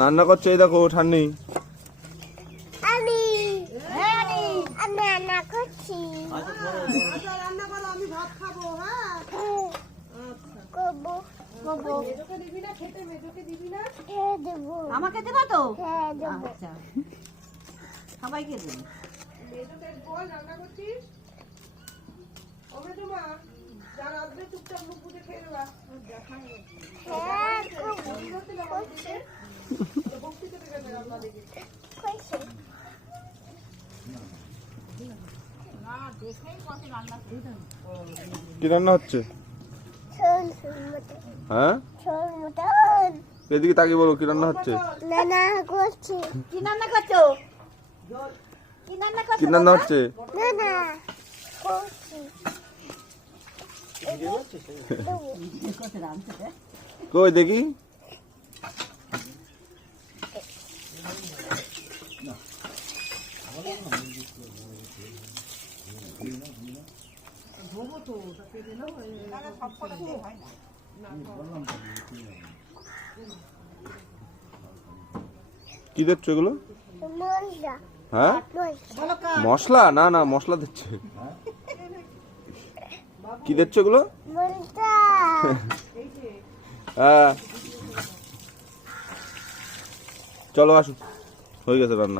রান্না করছে এই দেখো ঠান্নি। আমি রান্না করছি। রান্না করো, আমি ভাত খাবো। হ্যাঁ করবো। মেজোকে দিবি না খেতে? মেজোকে দিবি না? হ্যাঁ দেবো। আমাকে দেবা তো? হ্যাঁ দেবো। আচ্ছা, সবাইকে দেবো। মেজোকে বল রান্না করছিস। ও মেজো মা, যা রাঁধবে চুপচাপ মুখ বুঝে খেয়ে নেবা। হ্যাঁ করবো। করছি। ভক্তি চলে গেছে রান্না দেখে। করছি। কি রান্না হচ্ছে? শোন মতো। হ্যাঁ শোন মতন। এদিকে তাকিয়ে বলো কি রান্না হচ্ছে? নানা করছি। কি রান্না করছো? কি রান্না করছো? কি রান্না হচ্ছে? নানা করছি। করতে রাঁধতে দে। কই দেখি। কি দিচ্ছ এগুলো? মশলা। হ্যাঁ মশলা। মশলা? না না মশলা দিচ্ছে। কি দিচ্ছ এগুলো? মশলা। হ্যাঁ চলো আসো, হয়ে গেছে রান্না।